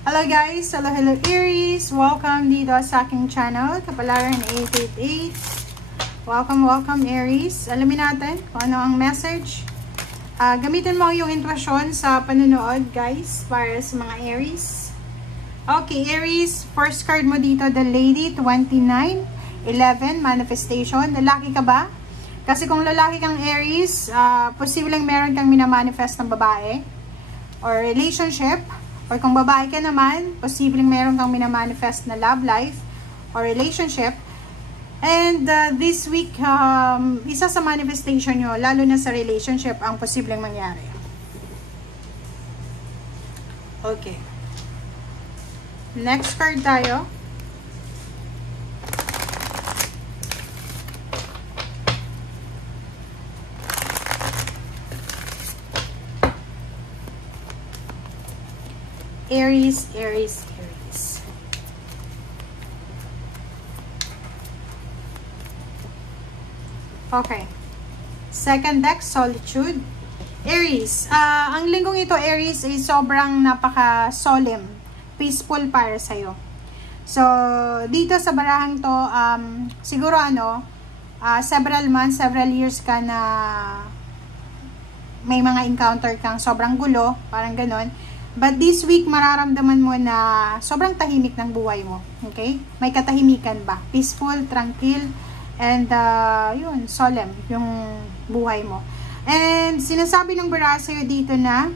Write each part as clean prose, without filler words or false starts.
Hello guys! Hello Aries! Welcome dito sa aking channel, Kapalaran 888. Welcome Aries. Alamin natin kung ano ang message. Gamitin mo yung intuition sa panunood guys, para sa mga Aries. Okay, Aries, first card mo dito, the Lady, 29, 11, manifestation. Lalaki ka ba? Kasi kung lalaki kang Aries, posibleng meron kang minamanifest ng babae or relationship. Or kung babae ka naman, posibleng meron kang minamanifest na love life or relationship. And this week, isa sa manifestation nyo, lalo na sa relationship, ang posibleng mangyari. Okay. Next card tayo. Aries. Okay. Second deck, Solitude. Aries. Ang linggong ito, Aries, ay sobrang napaka-solemn, peaceful para sa'yo. So, dito sa barahang to, siguro several months, several years ka na may mga encounter kang sobrang gulo, parang ganon. But this week, mararamdaman mo na sobrang tahimik ng buhay mo. Okay? May katahimikan ba? Peaceful, tranquil, and yun, solemn yung buhay mo. And sinasabi ng baraha sa'yo dito na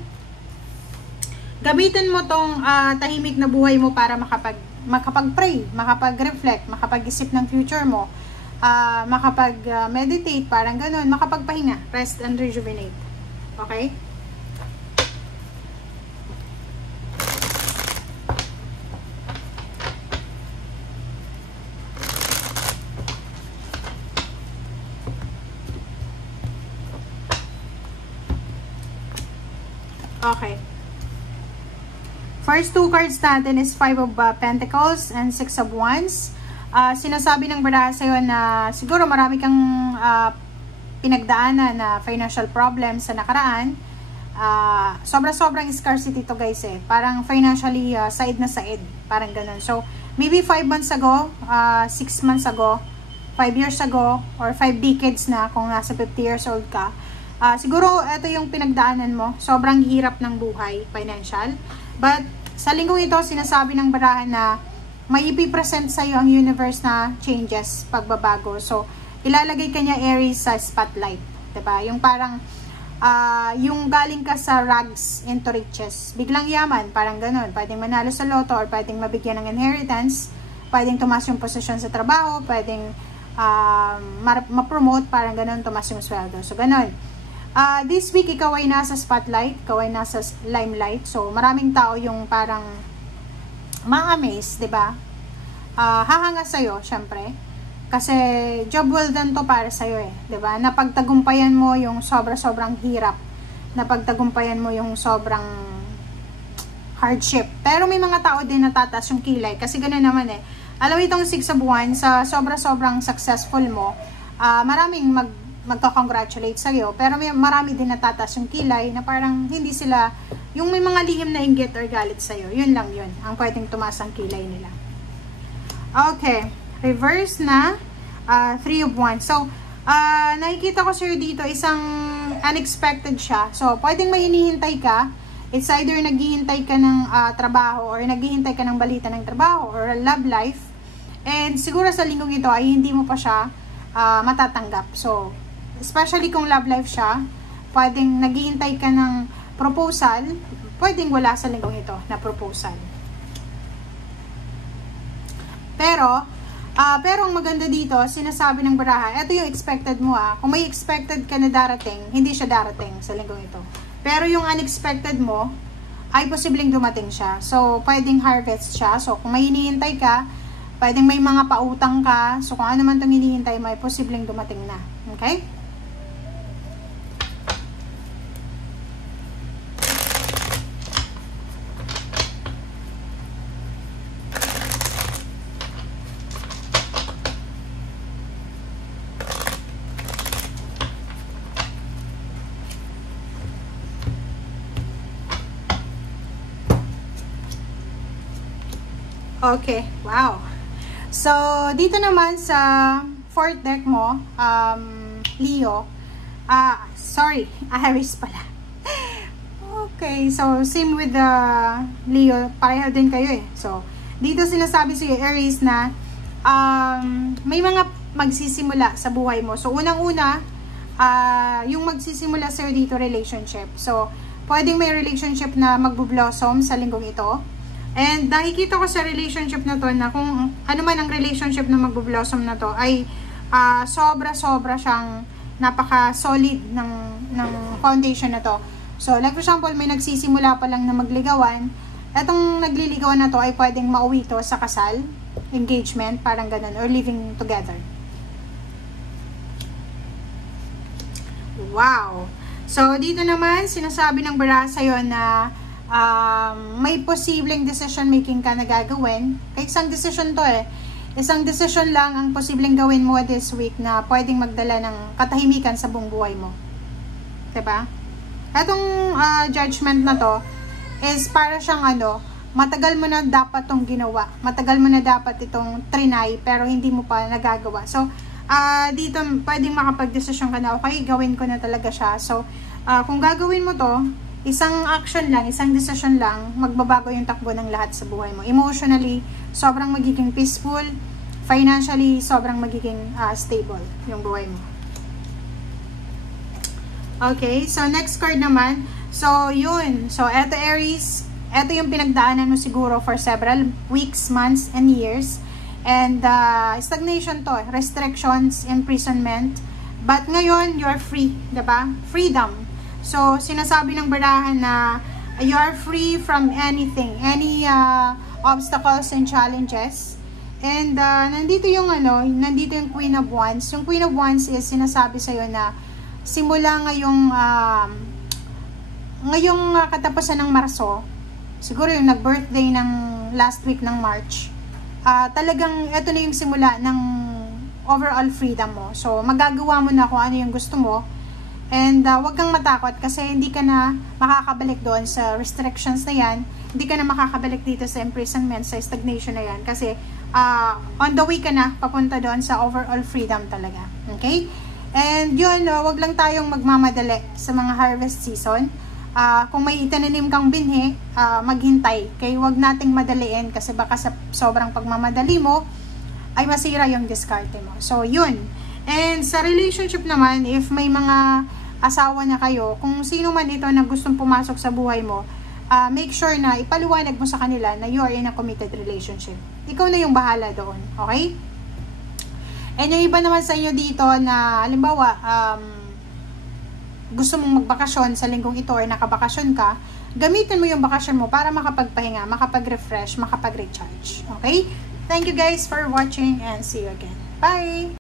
gamitin mo tong tahimik na buhay mo para makapag-pray, makapag-reflect, makapag-isip ng future mo, makapag-meditate, parang ganun, makapagpahinga, rest and rejuvenate. Okay? Okay. First two cards natin is 5 of Pentacles and 6 of Wands. Sinasabi ng baraha sa'yo na siguro marami kang pinagdaanan na financial problems sa nakaraan. Sobrang scarcity to guys eh. Parang financially side na side. Parang ganun. So, maybe 5 months ago, 6 months ago, 5 years ago, or 5 decades na kung nasa 50 years old ka. Siguro, ito yung pinagdaanan mo. Sobrang hirap ng buhay, financial. But, sa linggong ito, sinasabi ng baraha na may ipipresent sa'yo ang universe na changes, pagbabago. So, ilalagay ka niya Aries sa spotlight. Diba? Yung parang, yung galing ka sa rags into riches. Biglang yaman, parang ganun. Pwedeng manalo sa loto or pwedeng mabigyan ng inheritance. Pwedeng tumas yung posisyon sa trabaho. Pwedeng ma-promote, parang ganun, tumas yung sweldo. So, ganun. This week, ikaw ay nasa spotlight, ikaw ay nasa limelight. So, maraming tao yung parang ma-amaze, diba? Hahanga sa'yo, syempre. Kasi, job well done to para sa'yo eh, diba? Napagtagumpayan mo yung sobrang hirap. Napagtagumpayan mo yung sobrang hardship. Pero may mga tao din natataas yung kilay. Kasi gano'n naman eh. Alam mo itong 6 of Wands, sa sobrang successful mo, maraming magka-congratulate sa'yo, pero marami din natataas yung kilay na parang hindi sila, yung may mga lihim na inggit or galit sa'yo, yun lang yun, ang pwedeng tumaas ang kilay nila. Okay, reverse na, 3 of Wands. So, nakikita ko sa'yo dito, isang unexpected siya. So, pwedeng may hinihintay ka, it's either naghihintay ka ng trabaho or naghihintay ka ng balita ng trabaho or love life, and siguro sa linggong ito ay hindi mo pa siya matatanggap. So, especially kung love life siya, pwedeng naghihintay ka ng proposal, pwedeng wala sa linggong ito na proposal. Pero ang maganda dito, sinasabi ng baraha, ito yung expected mo Kung may expected ka na darating, hindi siya darating sa linggong ito. Pero yung unexpected mo, ay posibleng dumating siya. So, pwedeng harvest siya. So, kung may hinihintay ka, pwedeng may mga pautang ka. So, kung ano man itong hinihintay mo, ay posibleng dumating na. Okay? Okay, wow. So, dito naman sa fourth deck mo, Leo, sorry, Aries pala. Okay, so same with the Leo, pareho din kayo eh. So, dito sinasabi sa Aries na may mga magsisimula sa buhay mo. So, unang-una, yung magsisimula sa'yo dito, relationship. So, pwedeng may relationship na magbo-blossom sa linggong ito. And nakikita ko sa relationship na to na kung ano man ang relationship na magbo-blossom na to ay sobra-sobra siyang napaka-solid ng foundation na to. So, like for example, may nagsisimula pa lang na magligawan. Etong nagliligawan na to ay pwedeng mauwi to sa kasal, engagement, parang ganun, or living together. Wow! So, dito naman, sinasabi ng bara sa'yo na may posibleng decision making ka na gagawin. Isang decision to eh. Isang decision lang ang posibleng gawin mo this week na pwedeng magdala ng katahimikan sa buong buhay mo. Diba? Itong judgment na to is para siyang matagal mo na dapat tong ginawa. Matagal mo na dapat itong trinay pero hindi mo pa nagagawa. So, dito pwedeng makapag-desisyon ka na, okay, gawin ko na talaga siya. So, kung gagawin mo to, isang action lang, isang decision lang, magbabago yung takbo ng lahat sa buhay mo. Emotionally, sobrang magiging peaceful. Financially, sobrang magiging stable yung buhay mo. Okay, so next card naman. So, yun. So, eto Aries, eto yung pinagdaanan mo siguro for several weeks, months, and years. And stagnation to, restrictions, imprisonment. But ngayon, you're free, diba? Freedom. So, sinasabi ng barahan na you are free from anything, any obstacles and challenges. And nandito yung nandito yung Queen of Wands. Yung Queen of Wands is sinasabi sa'yo na simula ngayong katapusan ng Marso, siguro yung nag-birthday ng last week ng March, talagang ito na yung simula ng overall freedom mo. So, magagawa mo na kung ano yung gusto mo. And wag kang matakot kasi hindi ka na makakabalik doon sa restrictions na yan. Hindi ka na makakabalik dito sa imprisonment, sa stagnation na yan. Kasi on the way ka na papunta doon sa overall freedom talaga. Okay? And yun, wag lang tayong magmamadali sa mga harvest season. Kung may itinanim kang binhi, maghintay. Kaya wag nating madaliin kasi baka sa sobrang pagmamadali mo, ay masira yung diskarte mo. So, yun. And sa relationship naman, if may mga asawa na kayo, kung sino man ito na gustong pumasok sa buhay mo, make sure na ipaliwanag mo sa kanila na you are in a committed relationship. Ikaw na yung bahala doon. Okay? And yung iba naman sa inyo dito na, halimbawa, gusto mong magbakasyon sa linggong ito or nakabakasyon ka, gamitin mo yung bakasyon mo para makapagpahinga, makapag-refresh, makapag-recharge. Okay? Thank you guys for watching and see you again. Bye!